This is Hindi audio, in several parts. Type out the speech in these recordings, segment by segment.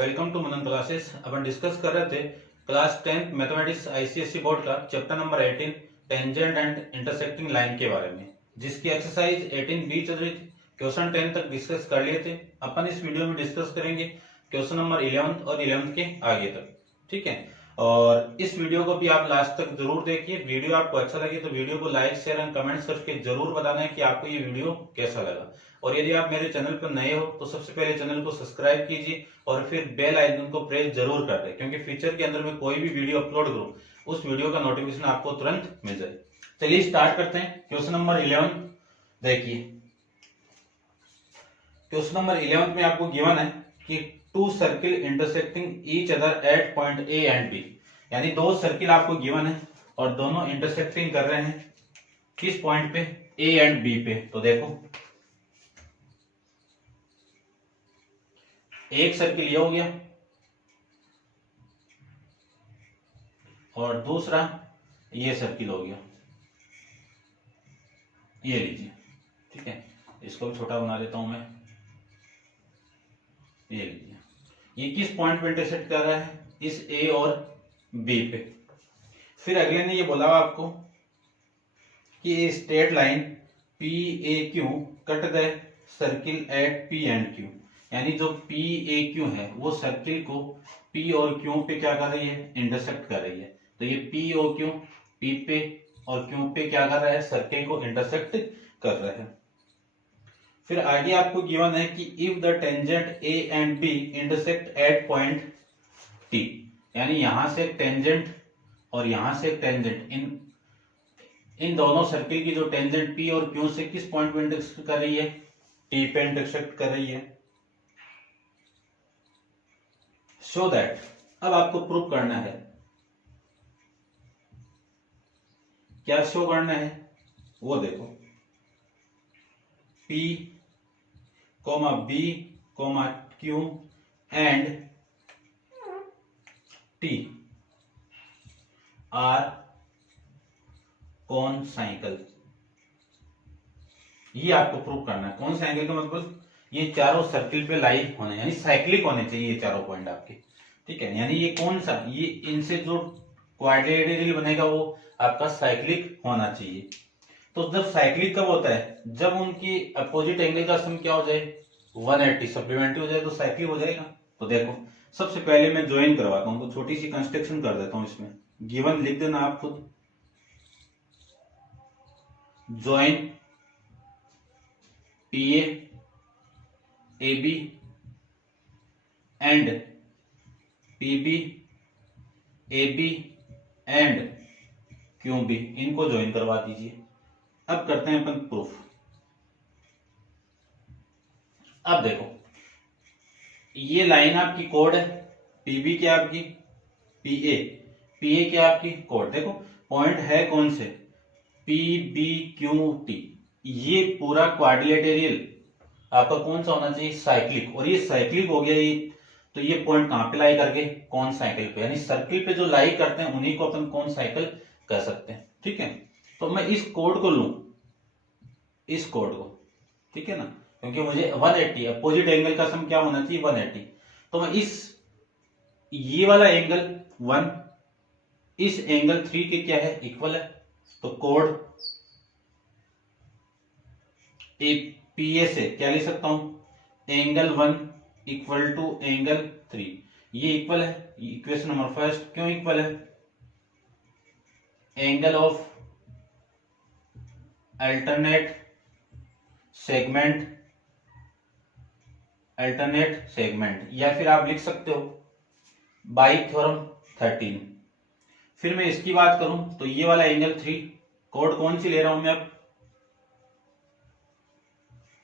Welcome to Manan classes. अपन डिस्कस कर रहे थे क्लास 10 मैथमेटिक्स आईसीएसई बोर्ड का chapter number 18 tangent and intersecting line के बारे में, जिसकी एक्सरसाइज 18B चल रही थी। क्वेश्चन 10 तक डिस्कस कर लिए थे। अपन इस वीडियो में डिस्कस करेंगे क्वेश्चन नंबर 11 और 11 के आगे तक, ठीक है। और इस वीडियो को भी आप लास्ट तक जरूर देखिए। वीडियो आपको अच्छा लगे तो वीडियो को लाइक शेयर एंड कमेंट्स करके जरूर बताना है कि आपको ये वीडियो कैसा लगा। और यदि आप मेरे चैनल पर नए हो तो सबसे पहले चैनल को सब्सक्राइब कीजिए और फिर बेल आइकन को प्रेस जरूर कर दें, क्योंकि फ्यूचर के अंदर में कोई भी वीडियो अपलोड करूं उस वीडियो का नोटिफिकेशन आपको तुरंत मिल जाए। चलिए स्टार्ट करते हैं। क्वेश्चन नंबर 11 देखिए। क्वेश्चन नंबर 11 में आपको गिवन है कि two circle intersecting each other at point A and B, यानी दो सर्किल आपको गिवन है और दोनों इंटरसेक्टिंग कर रहे हैं किस पॉइंट पे, ए एंड बी पे। तो देखो एक सर्किल ये हो गया और दूसरा ये सर्किल हो गया, ये लीजिए, ठीक है। इसको भी छोटा बना लेता हूं मैं, ये लीजिए। ये किस पॉइंट पे इंटरसेक्ट कर रहा है, इस ए और बी पे। फिर अगले ने ये बोला आपको कि straight line P A Q cut the circle eight P and Q, यानी जो पी ए क्यू है वो सर्किल को पी और क्यू पे क्या कर रही है, इंटरसेक्ट कर रही है। तो ये पी और क्यू पी पे और क्यू पे क्या कर रहा है, सर्किल को इंटरसेक्ट कर रहा है। फिर आगे आपको गिवन है कि if the tangent A and B intersect at point T, यानी यहां से एक टेंजेंट और यहां से एक टेंजेंट, इन दोनों सर्किल की जो टेंजेंट पी और क्यू से किस पॉइंट पे इंटरसेक्ट कर रही है, टी पे इंटरसेक्ट कर रही है। सो दैट अब आपको प्रूव करना है, क्या शो करना है वो देखो। P, B, Q and T are concyclic, ये आपको प्रूव करना है। कौन साइकिल का मतलब ये चारों सर्किल पे लाई होने, यानी साइक्लिक होने चाहिए ये चारों पॉइंट आपके, ठीक है। यानी ये कौन सा, ये इनसे जो क्वाड्रेटिकल बनेगा वो आपका साइक्लिक होना चाहिए। तो जब साइक्लिक कब होता है, जब उनकी अपोजिट एंगल का सम क्या हो जाए, 180 सप्लीमेंट्री हो जाए तो साइक्लिक हो जाएगा। तो देखो सबसे पहले मैं ज्वाइन करवाता हूं, तो छोटी सी कंस्ट्रक्शन कर देता हूं इसमें। गिवन लिख देना आप खुद, join P A B and P B A B and Q B, इनको ज्वाइन करवा दीजिए। अब करते हैं अपन प्रूफ। अब देखो ये लाइन आपकी कोड है, पीबी क्या आपकी, पीए क्या आपकी कोड। देखो पॉइंट है कौन से, पी बी क्यू टी, ये पूरा क्वाड्रिलेटरल आपका कौन सा होना चाहिए, साइक्लिक। और ये साइक्लिक हो गया ये, तो ये पॉइंट कहां पे लाई करके, कौन साइकिल पे, यानी सर्किल पे जो लाई करते हैं उन्हीं को अपन कौन साइकिल कह सकते हैं, ठीक है। तो मैं इस कोड को लूं, इस कोड को, ठीक है ना, क्योंकि मुझे 180 अपोजिट एंगल का सम क्या होना चाहिए, 180। तो मैं इस ये वाला एंगल 1 इस एंगल 3 के क्या है, इक्वल है। तो कोड पीए से क्या लिख सकता हूं, एंगल 1 इक्वल टू एंगल 3, ये इक्वल है। इक्वेशन नंबर फर्स्ट क्यों इक्वल है, एंगल ऑफ अल्टरनेट सेगमेंट, या फिर आप लिख सकते हो बाई थ्योरम 13। फिर मैं इसकी बात करूं तो ये वाला एंगल 3, कोड कौन सी ले रहा हूं मैं, अब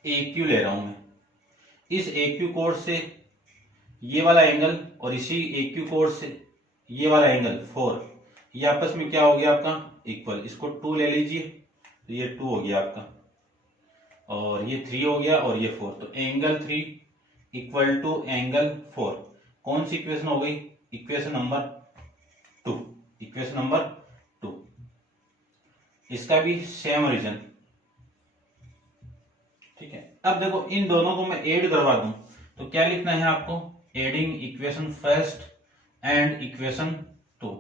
AQ ले रहा हूं मैं। इस AQ कोड से ये वाला एंगल और इसी AQ कोड से ये वाला एंगल 4, ये आपस में क्या हो गया आपका, इक्वल। इसको 2 ले लीजिए, तो ये 2 हो गया आपका, और ये 3 हो गया और ये 4। तो एंगल 3 इक्वल टू एंगल 4, कौन सी इक्वेशन हो गई, इक्वेशन नंबर 2, इक्वेशन नंबर 2। इसका भी सेम रीजन, ठीक है। अब देखो इन दोनों को मैं ऐड करवा दूं तो क्या लिखना है आपको, adding equation first and equation 2।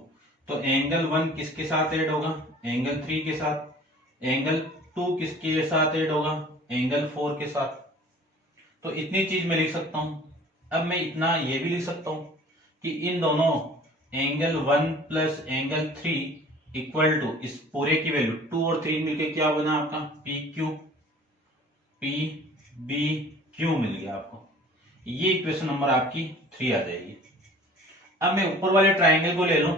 तो एंगल 1 किसके साथ ऐड होगा? एंगल 3 के साथ। एंगल 2 किसके साथ ऐड होगा? एंगल 4 के साथ। तो इतनी चीज मैं लिख सकता हूं। अब मैं इतना ये भी लिख सकता हूं कि इन दोनों angle 1 plus angle 3 equal to इस पूरे की वैल्यू 2 और 3 मिलके क्या बना आपका? P q, p B q मिल गया आपको। ये इक्वेशन नंबर आपकी 3 आ जाएगी। अब मैं ऊपर वाले ट्राइंगल को ले लूं,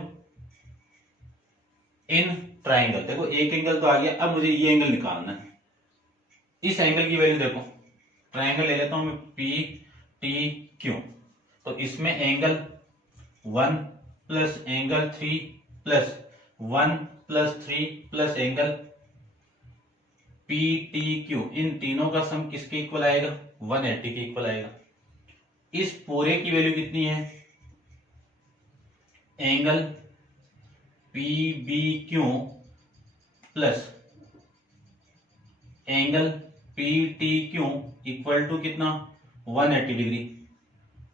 इन ट्राइंगल। देखो एक एंगल तो आ गया, अब मुझे ये एंगल निकालना है। इस एंगल की वैल्यू देखो, ट्राइंगल ले लेता हूं मैं पी टी क्यू। तो इसमें angle 1 plus angle 3 plus 1 plus 3 plus angle P T q, इन तीनों का सम किसके इक्वल आएगा? 180 के इक्वल आएगा। इस पूरे की वैल्यू कितनी है? Angle P B Q plus angle P T Q equal to कितना? 180 डिग्री।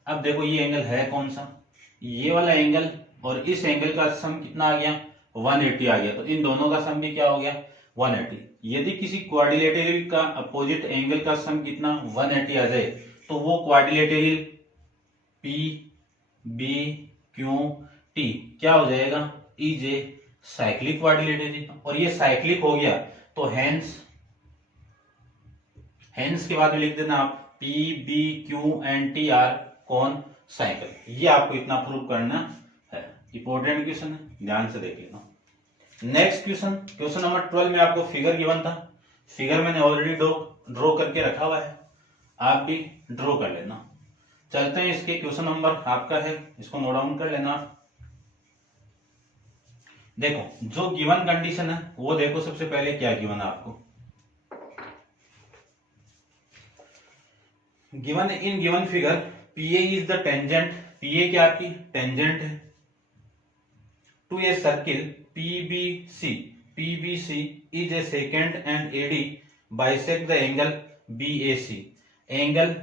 अब देखो ये एंगल है कौन सा? ये वाला एंगल और इस एंगल का सम कितना आ गया? 180 आ गया। तो इन दोनों का सम भी क्या हो गया? 180। यदि किसी क्वाड्रिलेटरल का अपोजिट एंगल का सम कितना? 180 आ जाए तो वो quadrilateral P B Q T क्या हो जाएगा? Is a cyclic quadrilateral. और ये साइक्लिक हो गया तो हेंस के बाद में लिख देना आप P B Q and T are concyclic. ये आपको इतना प्रूव करना है। इंपॉर्टेंट क्वेश्चन है, ध्यान से देख लेना। नेक्स्ट क्वेश्चन, क्वेश्चन नंबर 12 में आपको फिगर गिवन था। फिगर मैंने ऑलरेडी ड्रॉ करके रखा हुआ है, आप भी ड्रॉ कर लेना। चलते हैं इसके क्वेश्चन नंबर आपका है, इसको नोट डाउन कर लेना। देखो जो गिवन कंडीशन है वो देखो, सबसे पहले क्या गिवन है आपको? Given in given figure PA is the tangent. PA क्या आपकी टेंजेंट है to a circle PBC. PBC is a secant and AD bisect the angle BAC. Angle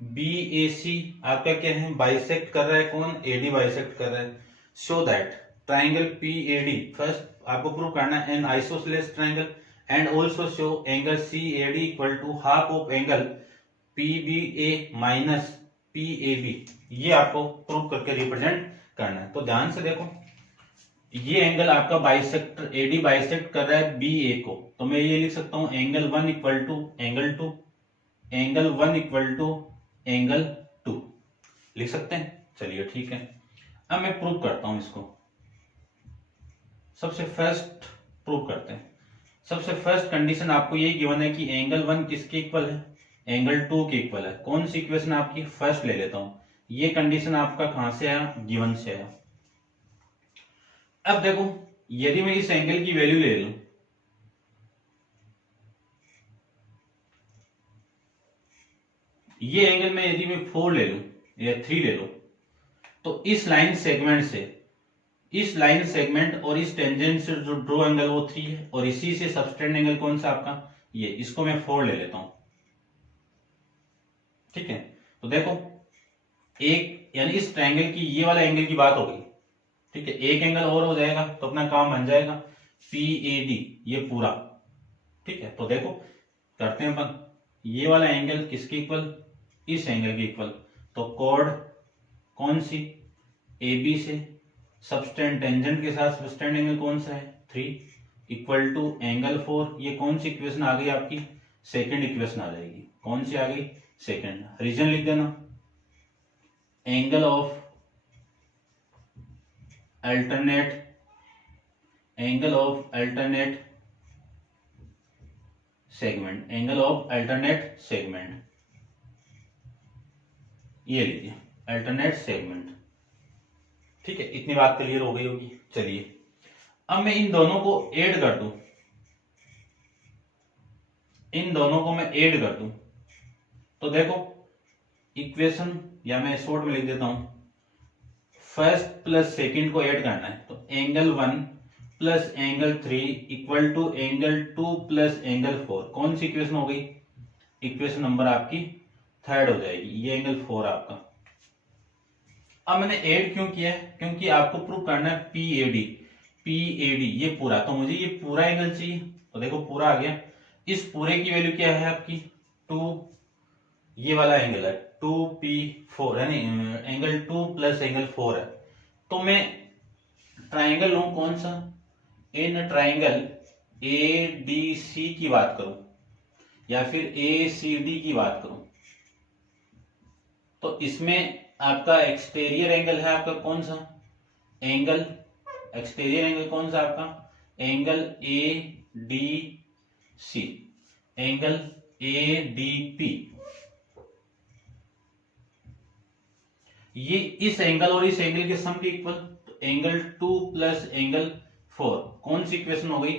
BAC आपका क्या है? बाइसेक्ट कर रहा है कौन? एडी बाइसेक्ट कर रहा है। So that triangle PAD, first आपको प्रूव करना है an isosceles triangle, and also show angle CAD equal to half of angle PBA minus PAB। ये आपको प्रूव करके रिप्रेजेंट करना है। तो ध्यान से देखो, ये एंगल आपका बाइसेक्टर AD बाइसेक्ट कर रहा है BA को। तो मैं ये लिख सकता हूं angle 1 equal to angle 2, angle 1 equal to angle 2 लिख सकते हैं। चलिए ठीक है, अब मैं प्रूव करता हूं इसको। सबसे फर्स्ट प्रूव करते हैं। सबसे फर्स्ट कंडीशन आपको ये गिवन है कि एंगल 1 किसके इक्वल है? एंगल 2 के इक्वल है। कौन सी इक्वेशन आपकी? फर्स्ट ले लेता हूं। ये कंडीशन आपका कहां से आया? गिवन से आया। अब देखो यदि मैं इस एंगल की वैल्यू ले लूं, ये एंगल में यदि मैं 4 ले लूं या 3 ले लूं, तो इस लाइन सेगमेंट से, इस लाइन सेगमेंट और इस टेंजेंट से जो ड्रॉ एंगल वो 3 है, और इसी से सबटेंड एंगल कौन सा आपका? ये, इसको मैं 4 ले लेता हूं। ठीक है, तो देखो एक, यानी इस ट्रायंगल की ये वाला एंगल की बात हो गई। ठीक है, एक एंगल और हो जाएगा तो अपना काम बन जाएगा PAD, ये पूरा। ठीक है, तो देखो करते हैं अपन, ये वाला एंगल किसके इक्वल? इस एंगल के इक्वल। तो कॉर्ड कौन सी? AB से सबटेंड टेंजेंट के साथ सबटेंड एंगल कौन सा है? 3 इक्वल टू एंगल 4। ये कौन सी इक्वेशन आ गई आपकी? सेकंड इक्वेशन आ जाएगी। कौन सी आ गई? सेकंड। रीजन लिख देना, angle of alternate, angle of alternate segment, angle of alternate segment, ये लीजिए अल्टरनेट सेगमेंट। ठीक है, इतनी बात क्लियर हो गई होगी। चलिए अब मैं इन दोनों को ऐड कर दूं, इन दोनों को मैं ऐड कर दूं, तो देखो इक्वेशन, या मैं शॉर्ट में लिख देता हूं, फर्स्ट प्लस सेकंड को ऐड करना है। तो angle 1 plus angle 3 equal to angle 2 plus angle 4। कौन सी इक्वेशन हो गई? इक्वेशन नंबर आपकी थर्ड हो जाएगी। ये एंगल 4 आपका। अब मैंने ऐड क्यों किया है, क्योंकि आपको प्रूव करना है पीएडी, पीएडी ये पूरा, तो मुझे ये पूरा एंगल चाहिए। तो देखो पूरा आ गया, इस पूरे की वैल्यू क्या है आपकी 2, ये वाला एंगल है 2P4 है नहीं, एंगल 2 प्लस एंगल 4 है। तो मैं ट्राइंगल लूं कौन सा, इन ट्राइंगल ADC की बात करूं या फिर ACD की बात करूं, तो इसमें आपका एक्सटीरियर एंगल है आपका कौन सा, एंगल एक्सटीरियर एंगल कौन सा आपका, एंगल ADC, एंगल ADP। ये इस एंगल और इस एंगल के सम के इक्वल, तो एंगल 2 प्लस एंगल 4 कौन सी इक्वेशन हो गई,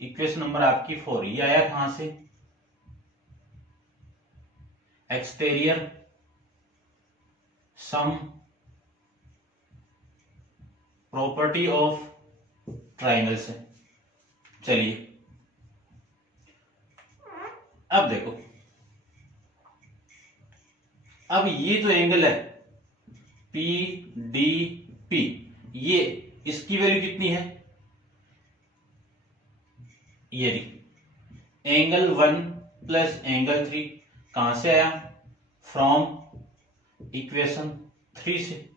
इक्वेशन नंबर आपकी 4। ये आया कहां से, exterior some property of triangle से। चलिए अब देखो, अब ये जो एंगल है PDP, ये इसकी वैल्यू कितनी है, ये एंगल 1 प्लस एंगल 3 कहां से आया, फ्रॉम इक्वेशन 3 से।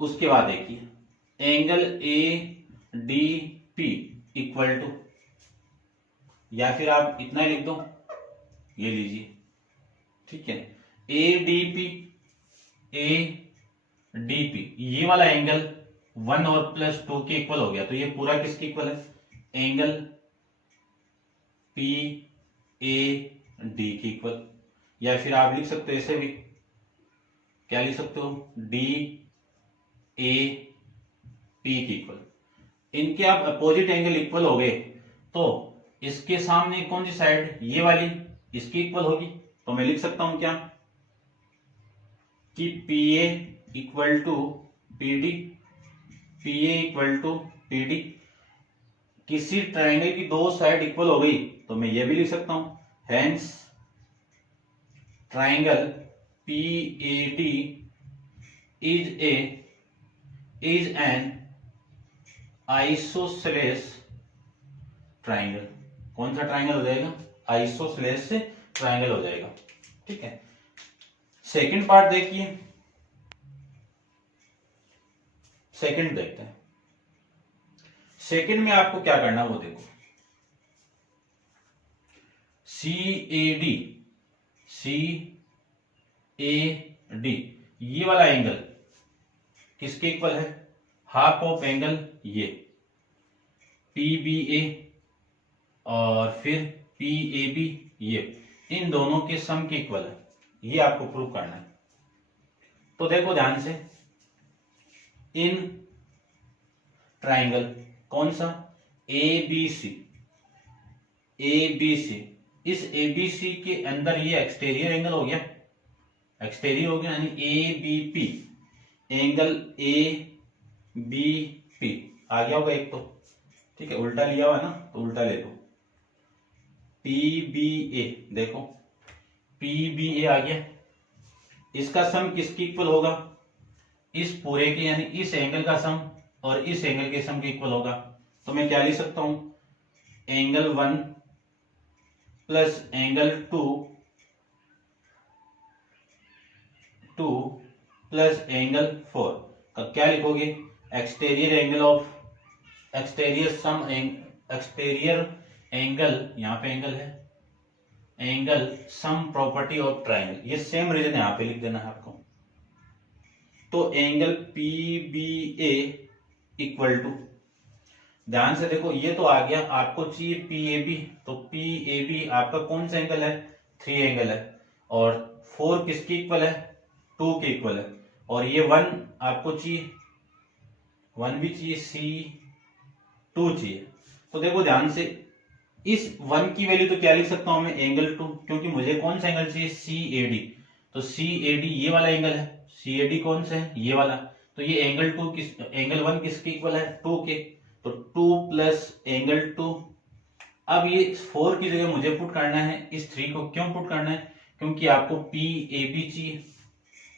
उसके बाद देखिए एंगल ADP इक्वल टू, या फिर आप इतना ही लिख दो, ये लीजिए, ठीक है, ADP ये वाला एंगल 1 और प्लस 2 के इक्वल हो गया, तो ये पूरा किसके इक्वल है, एंगल PAD के इक्वल। या फिर आप लिख सकते हो ऐसे भी, क्या लिख सकते हो, DAP के इक्वल। इनके आप अपोजिट एंगल इक्वल हो गए, तो इसके सामने कौन सी साइड, ये वाली, इसकी इक्वल होगी। तो मैं लिख सकता हूं क्या, कि PA equal to PD, PA equal to PD। किसी ट्राइंगल की दो साइड इक्वल हो गई, तो मैं ये भी लिख सकता हूं, hence triangle PAD is an isosceles triangle. कौन सा ट्राइंगल हो जाएगा, आइसोसेलेस ट्राइंगल हो जाएगा, ठीक है। सेकंड पार्ट देखिए, सेकंड देखते हैं। सेकंड में आपको क्या करना है वो देखो, CAD ये वाला एंगल किसके इक्वल है, हाफ ऑफ एंगल ये PBA और फिर PAB, ये इन दोनों के सम के इक्वल है। ये आपको प्रूव करना है। तो देखो ध्यान से, इन ट्राइंगल कौन सा, ABC, इस ABC के अंदर ये एक्सटीरियर एंगल हो गया, एक्सटीरियर हो गया, यानी ABP, एंगल ABP आ गया होगा एक तो, ठीक है, उल्टा लिया हुआ है ना, तो उल्टा ले लो, PBA, देखो PBA आ गया, इसका सम किसके इक्वल होगा, इस पूरे के, यानी इस एंगल का सम और इस एंगल के सम के इक्वल होगा। तो मैं क्या लिख सकता हूं, angle 1 plus angle 2 plus angle 4 का क्या लिखोगे, exterior angle of, exterior angle, यहां पे एंगल है, angle sum property of triangle. ये सेम रीजन यहां पे लिख देना है आपको। तो एंगल PBA इक्वल टू, ध्यान से देखो, ये तो आ गया, आपको चाहिए PAB, तो PAB आपका कौन सा एंगल है, 3 एंगल है, और 4 किसके इक्वल है, 2 के इक्वल है, और ये 1 आपको चाहिए, 1 भी चाहिए, C2 चाहिए। तो देखो ध्यान से, इस 1 की वैल्यू तो क्या लिख सकता हूं मैं, एंगल 2, क्योंकि मुझे कौन सा एंगल चाहिए, CAD। तो CAD ये वाला एंगल है, CAD कौन सा है, ये वाला। तो ये एंगल 1 किसके इक्वल है, 2 के, तो 2 प्लस एंगल 2। अब ये 4 की जगह मुझे पुट करना है इस 3 को, क्यों पुट करना है, क्योंकि आपको PAB चाहिए,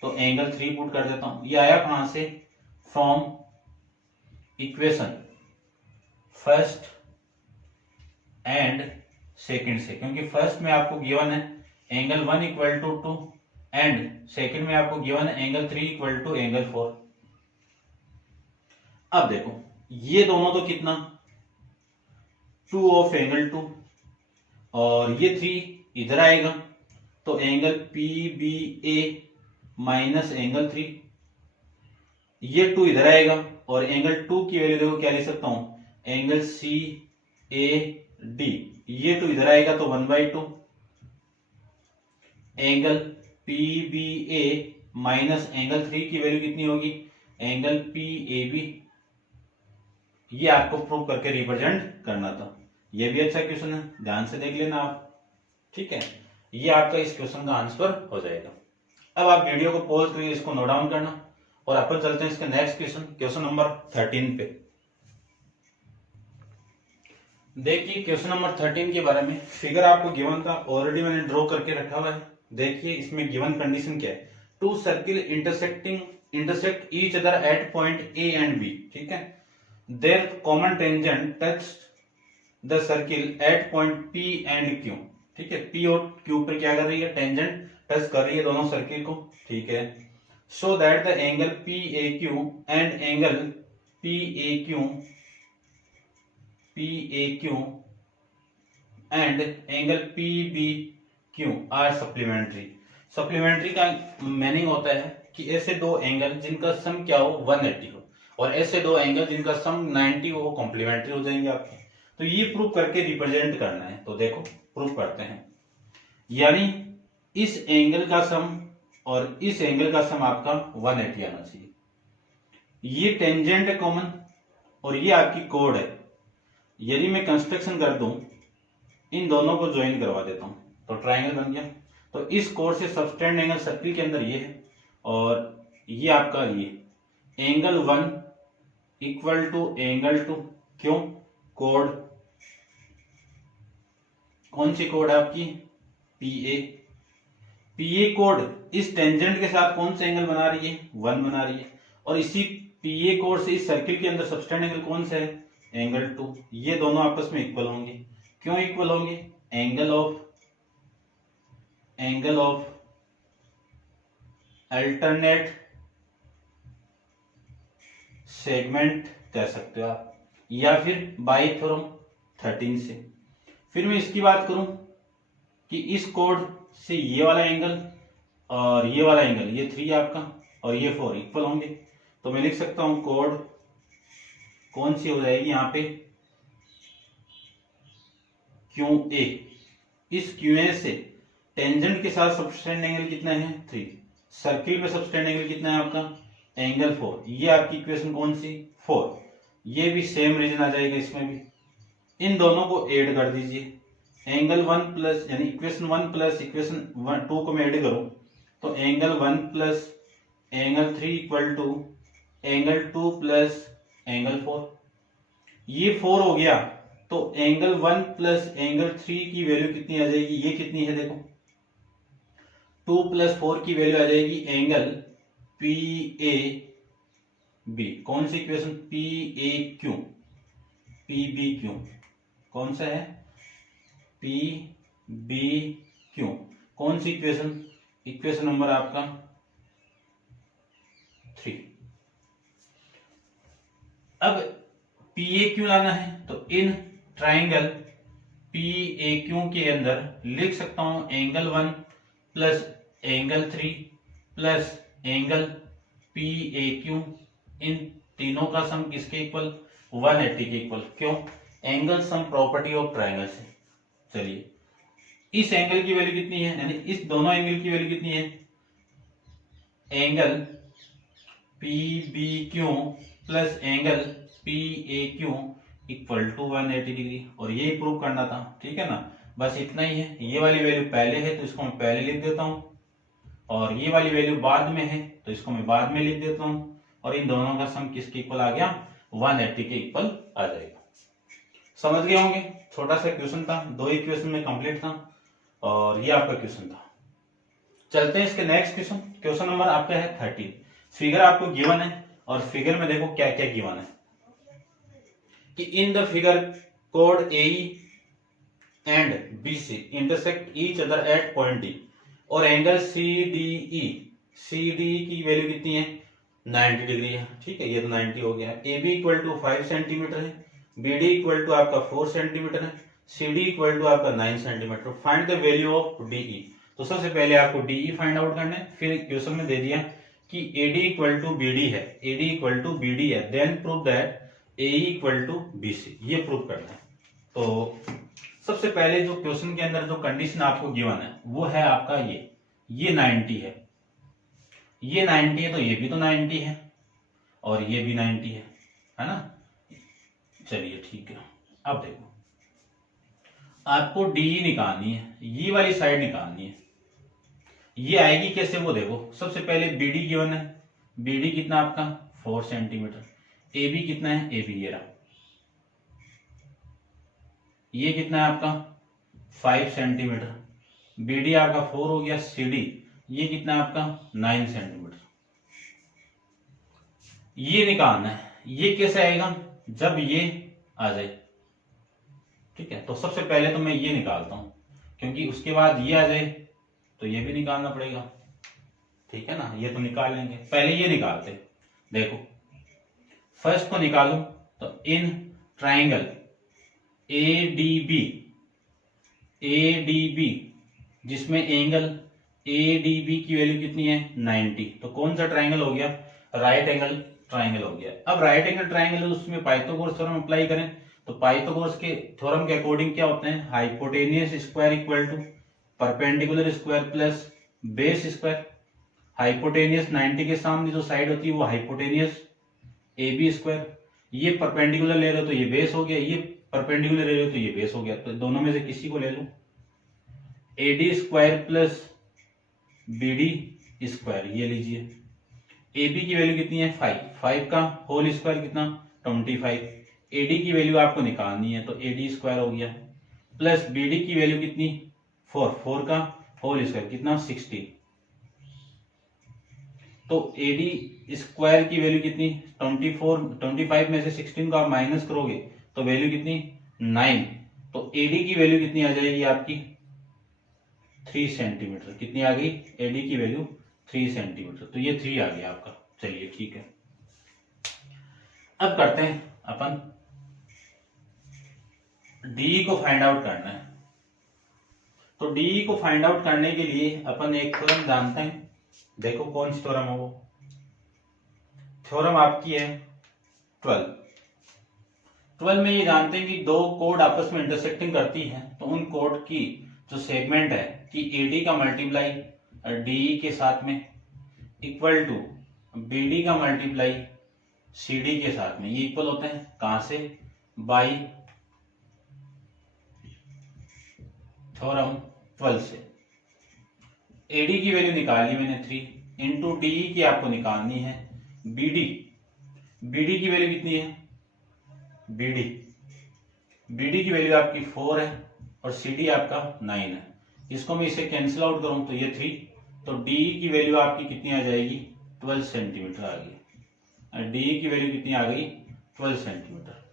तो एंगल 3 पुट कर देता हूं। ये आया कहां से? From equation first and second से, क्योंकि फर्स्ट में आपको गिवन है angle 1 equal to 2 and second में आपको गिवन है एंगल 3 इक्वल टू एंगल 4। अब देखो ये दोनों तो कितना 2 ऑफ एंगल 2 और ये 3 इधर आएगा तो एंगल PBA माइनस एंगल 3, ये 2 इधर आएगा और एंगल 2 की वैल्यू देखो क्या लिख सकता हूं, एंगल CAD, ये 2 इधर आएगा तो 1/2, एंगल PBA माइनस एंगल 3 की वैल्यू कितनी होगी, एंगल PAB। ये आपको प्रूव करके रिप्रेजेंट करना था। ये भी अच्छा क्वेश्चन है, ध्यान से देख लेना आप, ठीक है। ये आपका इस क्वेश्चन का आंसर हो जाएगा। अब आप वीडियो को पॉज करके इसको नोट डाउन करना और अपन चलते हैं इसके नेक्स्ट क्वेश्चन, क्वेश्चन नंबर 13 पे। देखिए क्वेश्चन नंबर 13 के बारे में फिगर आपको गिवन था, ऑलरेडी मैंने ड्रॉ करके रखा हुआ है। देखिए इसमें गिवन कंडीशन क्या है, 2 circle intersect each other at point A and B, ठीक है। Their common tangent touch the circle eight point P and Q, ठीक है। P और Q पर क्या कर रही है, टेंजेंट टच कर रही है दोनों सर्किल को, ठीक है। So that the angle PAQ and angle PAQ and angle PBQ are supplementary. Supplementary का मीनिंग होता है कि ऐसे दो एंगल जिनका सम क्या हो 180 हो और ऐसे दो एंगल जिनका सम 90 हो, वो कॉम्प्लीमेंट्री हो जाएंगे आपके। तो ये प्रूव करके रिप्रेजेंट करना है, तो देखो प्रूव करते हैं। यानी इस एंगल का सम और इस एंगल का सम आपका 180 आना चाहिए। ये टेंजेंट है कॉमन और ये आपकी कोड है। यदि मैं कंस्ट्रक्शन कर दूं, इन दोनों को ज्वाइन करवा देता हूं तो ट्राइंगल बन गया। तो इस कोड से सबटेंड एंगल सर्किल के अंदर ये है और ये आपका ये एंगल 1 इक्वल टू एंगल 2, क्यों, कोड कौन सी कोड है आपकी, PA कोड इस टेंजेंट के साथ कौन सा एंगल बना रही है, 1 बना रही है। और इसी PA कोड से इस सर्किल के अंदर सबटेंड एंगल कौन सा है, एंगल 2। ये दोनों आपस में इक्वल होंगे, क्यों इक्वल होंगे, एंगल ऑफ अल्टरनेट सेगमेंट कह सकते हो आप, या फिर बाय थ्योरम 13 से। फिर मैं इसकी बात करूं कि इस कोड से ये वाला एंगल और ये वाला एंगल, ये 3 आपका और ये 4 इक्वल होंगे, तो मैं लिख सकता हूं कोड कौन सी हो जाएगी यहाँ पे, QA। इस QA से टेंजेंट के साथ सबटेंड एंगल कितना है, 3। सर्किल में सबटेंड एंगल कितना है आपका, एंगल 4। ये आपकी इक्वेशन कौन सी, 4। ये भी सेम रीजन आ जाएगा इसमें भी। इन दोनों को ऐड कर दीजिए, एंगल 1 प्लस यानी इक्वेशन 1 प्लस इक्वेशन 2 को मैं ऐड करूं तो angle 1 plus angle 3 equal to angle 2 plus angle 4। ये 4 हो गया तो एंगल 1 प्लस एंगल 3 की वैल्यू कितनी आ जाएगी, ये कितनी है देखो, 2 प्लस 4 की वैल्यू आ जाएगी एंगल PAB। कौन सी इक्वेशन, PBQ कौन सा है, PBQ कौन सी इक्वेशन, इक्वेशन नंबर आपका 3। अब PAQ लाना है तो इन ट्राइंगल PAQ के अंदर लिख सकता हूं angle 1 plus angle 3 plus angle PAQ, इन तीनों का सम किसके इक्वल, 180 के इक्वल, क्यों, angle sum property of triangle से। चलिए इस एंगल की वैल्यू कितनी है, यानी इस दोनों एंगल की वैल्यू कितनी है, angle PBQ plus angle PAQ equal to 180 degree, और ये प्रूव करना था, ठीक है ना। बस इतना ही है। ये वाली वैल्यू पहले है तो इसको मैं पहले लिख देता हूं और ये वाली वैल्यू बाद में है तो इसको मैं बाद में लिख देता हूं, और इन दोनों का सम किसके इक्वल आ गया, 180 के इक्वल आ जाएगा। समझ गए होंगे, छोटा सा क्वेश्चन था, 2 इक्वेशन में कंप्लीट था और ये आपका क्वेश्चन था। चलते हैं इसके नेक्स्ट क्वेश्चन। क्वेश्चन नंबर आपका है 13। फिगर आपको गिवन है और फिगर में देखो क्या क्या गिवन है कि इन द फिगर कोड A and B C intersect each other at point D और एंगल सी डी की वैल्यू कितनी है 90 डिग्री है। ठीक है, ये तो 90 हो गया है। A B equal to 5 centimetre है, बी डी इक्वल टू आपका 4 सेंटीमीटर है, सी डी इक्वल टू आपका 9 centimetre. Find the value of D E. तो सबसे पहले आपको डी ई फाइंड आउट करना है। फिर क्वेश्चन में दे दिया कि A D equal to B D है, A D equal to B D है, then prove that A equal to B C, ये प्रूव करना है। तो सबसे पहले जो क्वेश्चन के अंदर जो कंडीशन आपको गिवन है वो है आपका ये 90 है, ये 90 है, तो ये भी तो 90 है और ये भी 90 है ना। चलिए ठीक है, अब देखो आपको डी निकालनी है, ये वाली साइड निकालनी है। ये आएगी कैसे वो देखो। सबसे पहले बीडी गिवन है, बीडी कितना आपका 4 सेंटीमीटर, ए बी कितना है, ए बी ये कितना है आपका 5 सेंटीमीटर, बीडी आपका 4 हो गया, सीडी ये कितना है आपका 9 सेंटीमीटर। ये निकालना है। ये कैसे आएगा जब ये आ जाए। ठीक है, तो सबसे पहले तो मैं ये निकालता हूं क्योंकि उसके बाद ये आ जाए तो ये भी निकालना पड़ेगा। ठीक है ना, ये तो निकाल लेंगे, पहले ये निकालते। देखो फर्स्ट को निकालो तो in triangle A D B जिसमें एंगल ए डी बी की वैल्यू कितनी है 90, तो कौन सा ट्राइंगल हो गया, राइट एंगल ट्राइंगल हो गया। अब राइट एंगल ट्राइंगल उसमें पाइथागोरस थ्योरम अप्लाई करें तो पाइथागोरस के थ्योरम के अकॉर्डिंग क्या होते हैं, hypotenuse square equal to perpendicular square plus base square. Hypotenuse 90 के सामने जो साइड होती है वो हाइपोटेनियस ए बी स्क्वायर। ये परपेंडिकुलर ले रहे हो तो ये बेस हो गया, ये परपेंडिकुलर ले रहे हो तो ये बेस हो गया। तो दोनों में से किसी को ले लो, A D square plus B D square ये लीजिए। ए बी की वैल्यू कितनी है 5 का होल स्क्वायर कितना 25। ए डी की वैल्यू आपको निकालनी है तो ए डी स्क्वायर हो गया प्लस बी डी की वैल्यू कितनी 4 का होल स्क्वायर कितना 16। तो ए डी स्क्वायर की वैल्यू कितनी 25 में से 16 का आप माइनस करोगे तो वैल्यू कितनी 9। तो ए डी की वैल्यू कितनी आ जाएगी आपकी 3 सेंटीमीटर। कितनी आ गई ए डी की वैल्यू 3 सेंटीमीटर, तो ये 3 आ गया आपका। चलिए ठीक है, अब करते हैं अपन डी को फाइंड आउट करना है। तो डी को फाइंड आउट करने के लिए अपन एक थ्योरम जानते हैं। देखो कौन सी थ्योरम है वो, थ्योरम आपकी है 12 में ये जानते हैं कि दो कोड आपस में इंटरसेक्टिंग करती हैं तो उन कोड की जो सेगमेंट है कि एडी का मल्टीप्लाई डीई के साथ में इक्वल टू बीडी का मल्टीप्लाई सीडी के साथ में, ये इक्वल होते हैं कहां से, बाई थ्योरम 12 से। एडी की वैल्यू निकाली मैंने 3 इंटू डीई की आपको निकालनी है बीडी की वैल्यू कितनी है, बीडी की वैल्यू आपकी 4 है और सीडी आपका 9 है। इसको मैं इसे कैंसिल आउट करूं तो ये 3, तो डीई की वैल्यू आपकी कितनी आ जाएगी 12 सेंटीमीटर आ गई। डीई की वैल्यू कितनी आ गई 12 सेंटीमीटर।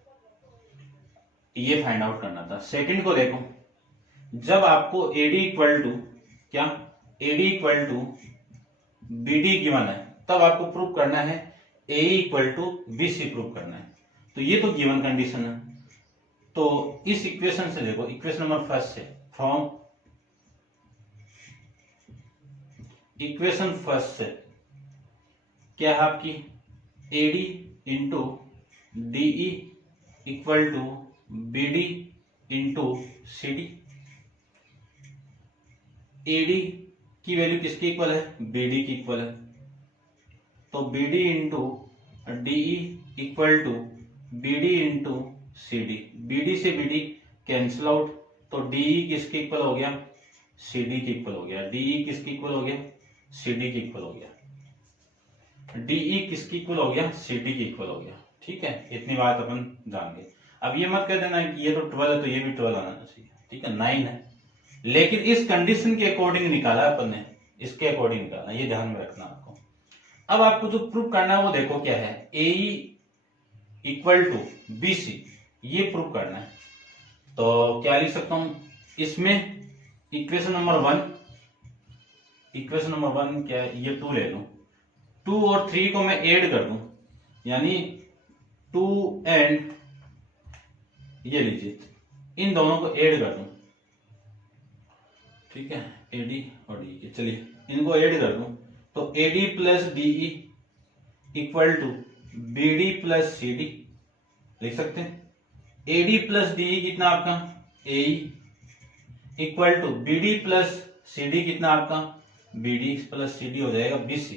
ये फाइंड आउट करना था। सेकंड को देखो, जब आपको एडी इक्वल टू क्या, AD equal to BD given है तब आपको प्रूव करना है A equal to BC prove करना है। तो ये तो गिवन कंडीशन है। तो इस इक्वेशन से देखो, इक्वेशन नंबर फर्स्ट से, फ्रॉम इक्वेशन फर्स्ट से क्या है आपकी AD into DE equal to BD into CD. AD की वैल्यू किसकी इक्वल है, बीडी की इक्वल है, तो BD into DE equal to BD into CD. BD से बीडी कैंसिल आउट, तो डीई किसके इक्वल हो गया, सीडी के इक्वल हो गया। डीई किसके इक्वल हो गया, सीडी के इक्वल हो गया। डीई किसके इक्वल हो गया, सीडी के इक्वल हो गया। ठीक है, इतनी बात अपन जान गए। अब ये मत कह देना कि ये तो 12 है तो ये भी 12 आना चाहिए। ठीक है, 9 है, लेकिन इस कंडीशन के अकॉर्डिंग निकाला अपन ने इसके अकॉर्डिंग करना, ये ध्यान में रखना आपको। अब आपको जो प्रूफ करना है वो देखो क्या है, AE इक्वल टू BC, ये प्रूफ करना है। तो क्या लिख सकता हूं इसमें, इक्वेशन नंबर वन क्या है, ये 2 ले लूं, 2 और 3 को मैं ऐड कर दूं, यानी 2 एंड ये लीजिए, इन दोनों को ऐड कर दूं, ठीक है, AD और DE, चलिए इनको ऐड कर दूं, तो AD plus DE equal to BD plus CD लिख सकते हैं। AD प्लस DE कितना आपका AE equal to BD plus CD कितना आपका BD प्लस CD हो जाएगा BC,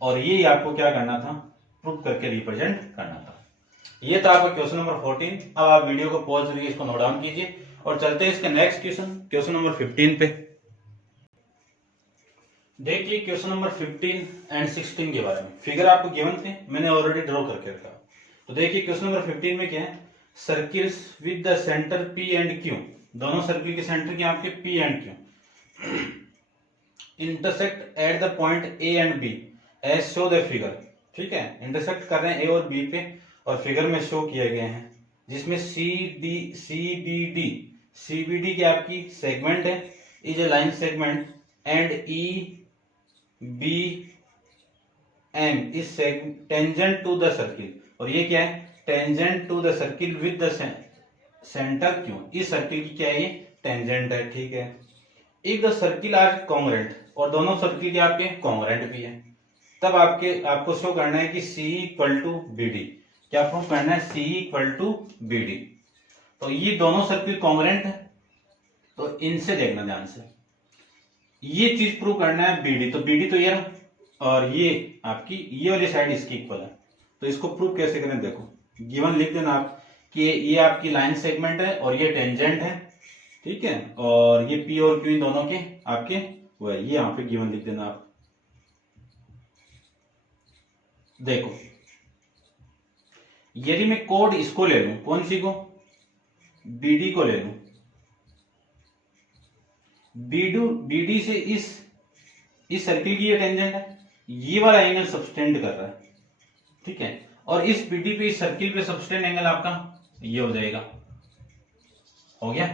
और ये आपको क्या करना था, प्रूफ करके रिप्रेजेंट करना था। ये था आपका क्वेश्चन नंबर 14। अब आप वीडियो को पॉज करके इसको नोट डाउन कीजिए और चलते हैं इसके नेक्स्ट क्वेश्चन नंबर 15 पे। देखिए क्वेश्चन नंबर 15 एंड 16 के बारे में, फिगर आपको गिवन थे, मैंने ऑलरेडी ड्रॉ करके रखा। तो देखिए क्वेश्चन नंबर 15 में क्या है, circles with the centre P and Q, दोनों सर्किल के सेंटर क्या आपके P and Q, intersect at the point A and B as show the figure, ठीक है, इंटरसेक्ट कर रहे हैं A और B पे और फिगर में शो किए गए हैं, जिसमें CBD की आपकी सेगमेंट है, is a line segment, and EBM is tangent to the circle, और ये क्या है, tangent to the circle with the centre Q, इस सर्किल की क्या है, ये टेंजेंट है, ठीक है। If the circle are congruent, और दोनों सर्किल के आपके कॉन्ग्रेंट भी है, तब आपको शो करना है कि C इक्वल टू BD, क्या प्रूफ करना है, C इक्वल टू BD। तो ये दोनों सर्किल कॉन्ग्रेंट है, तो इनसे देखना ध्यान से, ये चीज प्रूव करना है BD, तो BD तो ये रहा, और ये आपकी ये वाली साइड इसकी इक्वल है, तो इसको प्रूव कैसे करें, देखो गिवन लिख देना आप कि ये आपकी लाइन सेगमेंट है और ये टेंजेंट है, ठीक है, और ये P और Q इन दोनों के आपके वो है, ये यहाँ पे गिवन लिख देना आप। देखो यदि मैं कोड इसको ले लूं, कौन सी को, BD को ले लूं, BD से इस सर्किल की ये टेंजेंट है, ये वाला एंगल सबटेंड कर रहा है, ठीक है, और इस BD पे इस सर्किल पे सबटेंड एंगल आपका ये हो जाएगा, हो गया।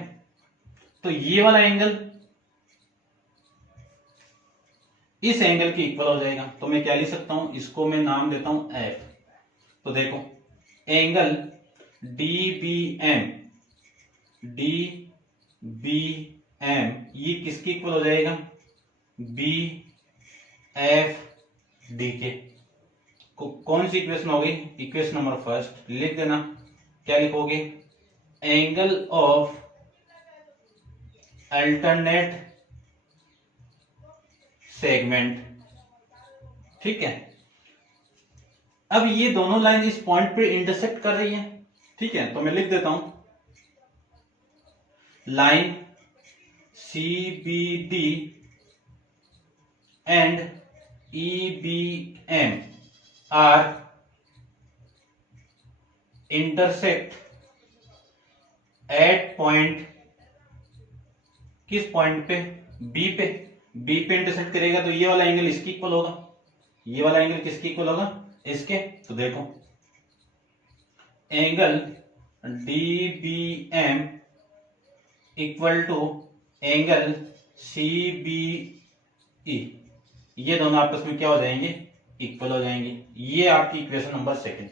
तो ये वाला एंगल इस एंगल के इक्वल हो जाएगा, तो मैं क्या लिख सकता हूं, इसको मैं नाम देता हूं F। तो देखो एंगल DBM ये किसके इक्वल हो जाएगा, BFD के। कौन सी इक्वेशन हो गई, इक्वेशन नंबर फर्स्ट लिख देना, क्या लिखोगे, एंगल ऑफ अल्टरनेट सेगमेंट, ठीक है। अब ये दोनों लाइन इस पॉइंट पे इंटरसेक्ट कर रही है, ठीक है, तो मैं लिख देता हूं line CBD and EBM are intersect at point, किस पॉइंट पे, B पे इंटरसेक्ट करेगा, तो ये वाला एंगल इसकी इक्वल होगा, ये वाला एंगल किसकी इक्वल होगा, इसके। तो देखो angle DBM equal to angle CBE, ये दोनों आपस में क्या हो जाएंगे, इक्वल हो जाएंगे। ये आपकी इक्वेशन नंबर सेकंड।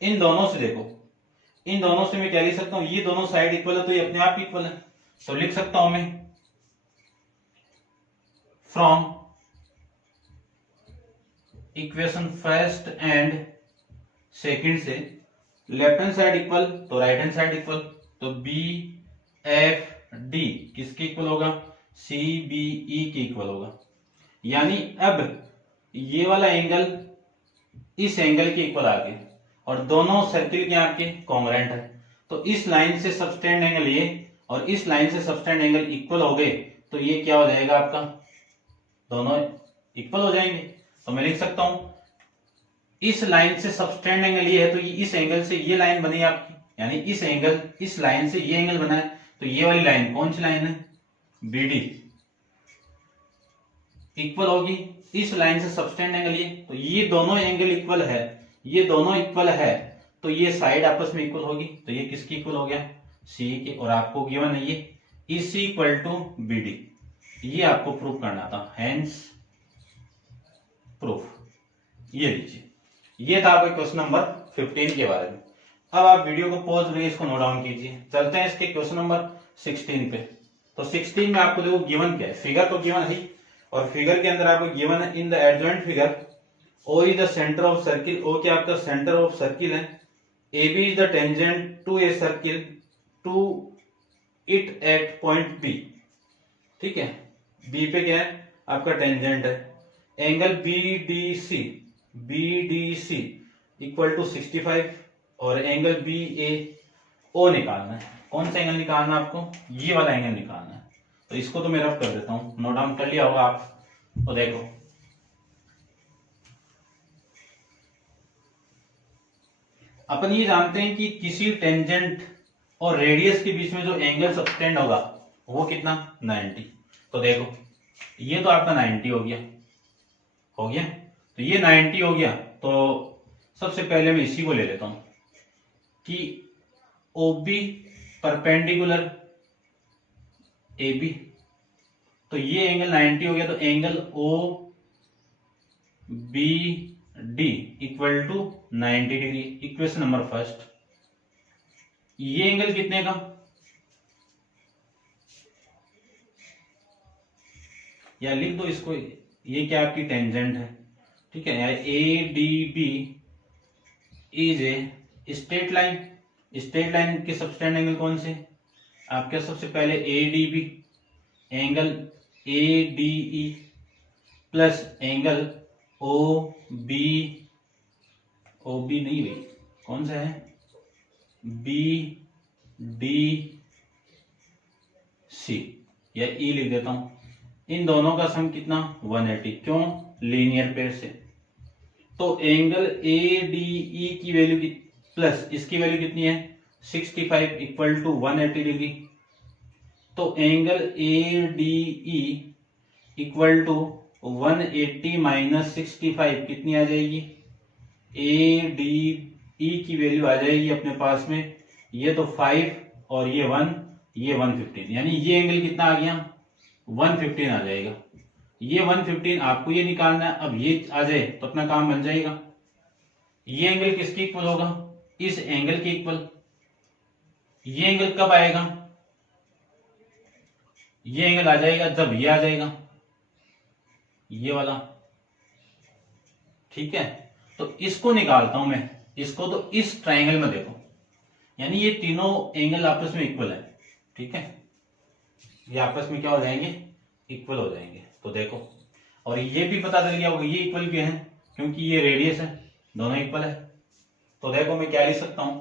इन दोनों से देखो, इन दोनों से मैं क्या लिख सकता हूं, ये दोनों साइड इक्वल है तो ये अपने आप इक्वल है, तो लिख सकता हूं मैं from equation first and second से लेफ्ट हैंड साइड इक्वल तो राइट हैंड साइड इक्वल, तो BFD किसके इक्वल होगा, CBE के इक्वल होगा। यानी अब ये वाला एंगल इस एंगल के इक्वल आ गए और दोनों सर्किल के आपके कॉन्ग्रेंट है, तो इस लाइन से सबटेंड एंगल ये और इस लाइन से सबटेंड एंगल इक्वल हो गए, तो ये क्या हो जाएगा आपका, दोनों इक्वल हो जाएंगे। तो मैं लिख सकता हूं इस लाइन से सबटेंड एंगल ये है, तो ये इस एंगल से ये लाइन बनी आपकी, यानी इस एंगल इस लाइन से ये एंगल बना है, तो ये वाली लाइन कौन सी लाइन है, BD, इक्वल होगी इस लाइन से सबटेंड एंगल ये, तो ये दोनों एंगल इक्वल है, ये दोनों इक्वल है, तो ये साइड आपस में इक्वल होगी, तो ये किसकी इक्वल हो गया, सी की। और आपको गिवन है ये is equal to B D, ये आपको प्रूव करना था, हेंस प्रूफ। ये लीजिए, ये था आपका क्वेश्चन नंबर 15 के बारे में। अब आप वीडियो को पॉज करके इसको नोट डाउन कीजिए। चलते हैं इसके क्वेश्चन नंबर 16 पे। तो 16 में आपको देखो गिवन क्या है, फिगर तो गिवन है और फिगर के अंदर आपको गिवन है in the adjoint figure O is the centre of circle, O क्या आपका सेंटर ऑफ सर्किल है, A B is the tangent to a circle to it at point B. ठीक है, बी पे क्या है आपका टेंजेंट है, angle B D C equal to 65 और एंगल बी ए ओ निकालना है। कौन सा एंगल निकालना है आपको, ये वाला एंगल निकालना है। तो इसको तो मैं रफ कर देता हूं, नोट डाउन कर लिया होगा आप। तो देखो अपन ये जानते हैं कि किसी टेंजेंट और रेडियस के बीच में जो एंगल सबटेंड होगा वो कितना 90। तो देखो ये तो आपका 90 हो गया, तो ये 90 हो गया। तो सबसे पहले मैं इसी को ले लेता हूं कि OB परपेंडिकुलर AB, तो ये एंगल 90 हो गया, तो angle OBD equal to 90 degree. Equation number first, ये एंगल कितने का, या लिख दो इसको, ये क्या आपकी टेंजेंट है, ठीक है, ADB is a straight line. Straight line के सबटेंड एंगल कौन से आपके, सबसे पहले ADB angle ADE plus angle OB नहीं भाई, कौन सा है BDC, या E लिख देता हूं। इन दोनों का सम कितना 180, क्यों, लीनियर पेयर से। तो एंगल ADE की वैल्यू प्लस इसकी वैल्यू कितनी है 65 इक्वल टू 180 डिग्री। तो angle ADE equal to 180 minus 65 कितनी आ जाएगी, ADE की वैल्यू आ जाएगी अपने पास में, ये तो 5 और ये 1, ये 115, यानी ये एंगल कितना आ गया 115 आ जाएगा। ये 115 आपको ये निकालना है, अब ये आ जाए तो अपना काम बन जाएगा। ये एंगल किसके इक्वल होगा, इस एंगल के इक्वल। ये एंगल कब आएगा, ये एंगल आ जाएगा जब ये आ जाएगा, ये वाला, ठीक है। तो इसको निकालता हूं मैं, इसको तो इस ट्राइंगल में देखो, यानी ये तीनों एंगल आपस में इक्वल है, ठीक है, ये आपस में क्या हो जाएंगे, इक्वल हो जाएंगे। तो देखो, और ये भी पता चल गया होगा ये इक्वल क्यों है, क्योंकि ये रेडियस है, दोनों इक्वल है। तो देखो मैं क्या लिख सकता हूं,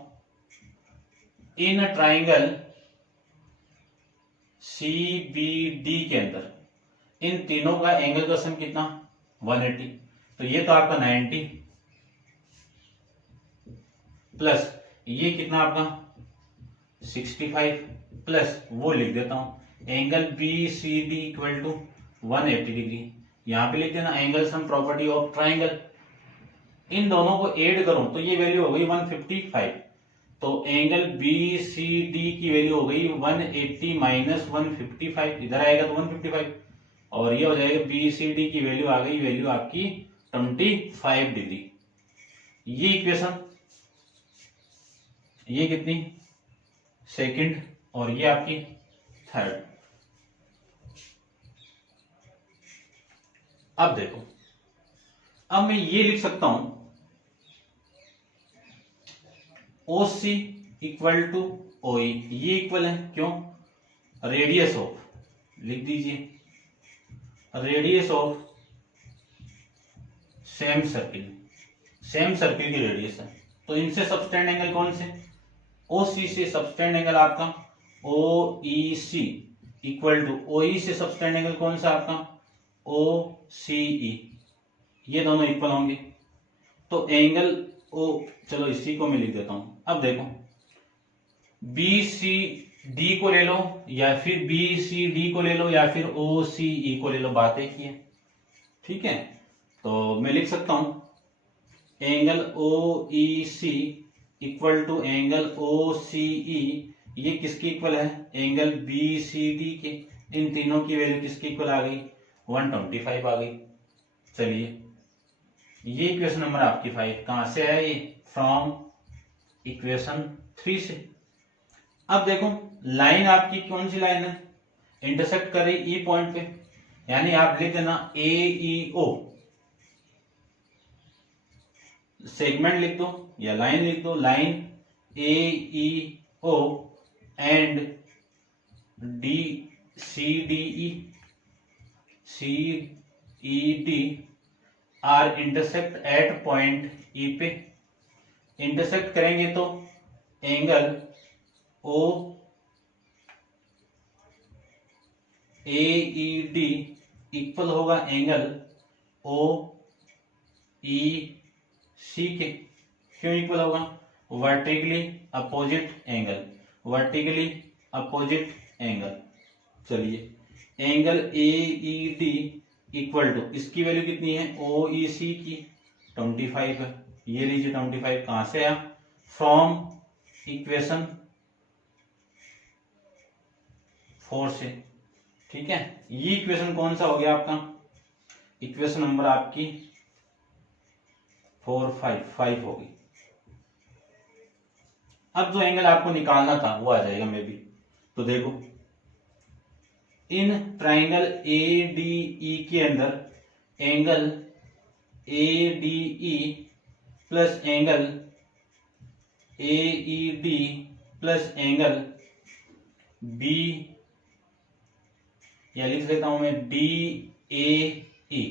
इन ट्राइंगल CBD के अंदर इन तीनों का एंगल का सम कितना 180। तो ये तो आपका 90 प्लस ये कितना आपका 65 प्लस वो लिख देता हूं angle BCD equal to 180 degree. यहां पे लिख देना angle sum property of triangle. इन दोनों को ऐड करूं तो ये वैल्यू हो गई 155। तो एंगल BCD की वैल्यू हो गई 180 माइनस 155, इधर आएगा तो 155 और ये हो जाएगा BCD की वैल्यू आ गई, वैल्यू आपकी 25 डिग्री। ये इक्वेशन, ये कितनी सेकंड और ये आपकी थर्ड। अब देखो, अब मैं ये लिख सकता हूं OC इक्वल टू OE, ये इक्वल है, क्यों, रेडियस ऑफ, लिख दीजिए रेडियस ऑफ सेम सर्किल की रेडियस है। तो इनसे सबटेंड एंगल कौन से, OC से सबटेंड एंगल आपका OEC इक्वल टू OE से सबटेंड एंगल कौन सा आपका OCE, ये दोनों इक्वल होंगे। तो एंगल O, चलो इसी को मैं लिख देता हूं। अब देखो BCD को ले लो या फिर BCD को ले लो या फिर OCE को ले लो, बात एक ही है। ठीक है, तो मैं लिख सकता हूं angle O E C equal to angle O C E, ये किसकी इक्वल है, एंगल बी सी डी के। इन तीनों की वैल्यू किसकी इक्वल आ गई, 125 आ गई। चलिए ये इक्वेशन नंबर आपकी 5 कहां से है, ये फ्रॉम इक्वेशन 3 से। अब देखो लाइन आपकी कौन सी लाइन है, इंटरसेक्ट कर रही ई पॉइंट पे, यानी आप लिख देना ए ई ओ, सेगमेंट लिख दो या लाइन लिख दो, line A E O and D C D D R intersect at point E पे। इंटरसेक्ट करेंगे तो angle O A E D equal होगा एंगल ओ ई सी के। क्यों इक्वल होगा, vertically opposite angle, vertically opposite angle. चलिए angle A E D equal to, इसकी वैल्यू कितनी है, ओ ई सी की 25 है। ये लीजिए 25 कहां से आया, फ्रॉम इक्वेशन 4 से। ठीक है, ये इक्वेशन कौन सा हो गया आपका, इक्वेशन नंबर आपकी 5 होगी। अब जो एंगल आपको निकालना था वो आ जाएगा मे बी। तो देखो इन ट्राइंगल ए डी ई के अंदर angle A D E plus angle A E D plus angle B, या लिख देता हूं मैं D A E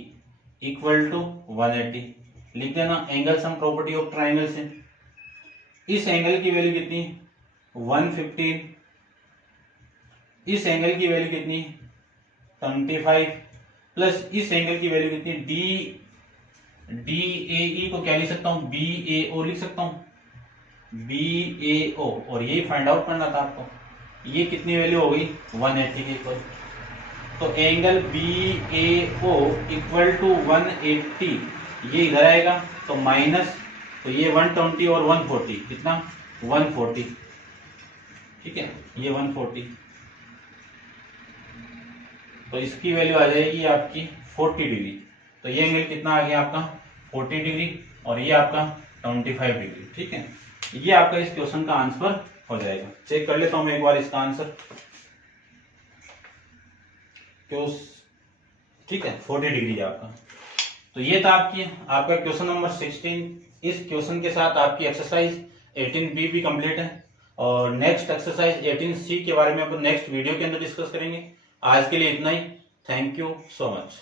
equal to 180। लिख देना angle sum property of triangle से। इस एंगल की वैल्यू कितनी, 115, इस एंगल की वैल्यू कितनी 25, प्लस इस एंगल की वैल्यू कितनी डी ए ई को क्या लिख सकता हूं, बी ए ओ लिख सकता हूं, बी ए ओ, और ये फाइंड आउट करना था आपको। ये कितनी वैल्यू हो गई 180 के इक्वल। तो angle B A O equal to 180, ये इधर आएगा तो माइनस, तो ये 120 और 140 कितना 140। ठीक है, ये 140, तो इसकी वैल्यू आ जाएगी आपकी 40 डिग्री। तो ये एंगल कितना आ गया आपका 40 डिग्री और ये आपका 25 डिग्री। ठीक है, ये आपका इस क्वेश्चन का आंसर हो जाएगा। चेक कर लेता हूं मैं एक बार इसका आंसर। ठीक है 40 डिग्री है आपका। तो ये था आपका क्वेश्चन नंबर 16। इस क्वेश्चन के साथ आपकी एक्सरसाइज 18B भी कंप्लीट है और नेक्स्ट एक्सरसाइज 18C के बारे में अपन नेक्स्ट वीडियो के अंदर डिस्कस करेंगे। आज के लिए इतना ही। Thank you so much.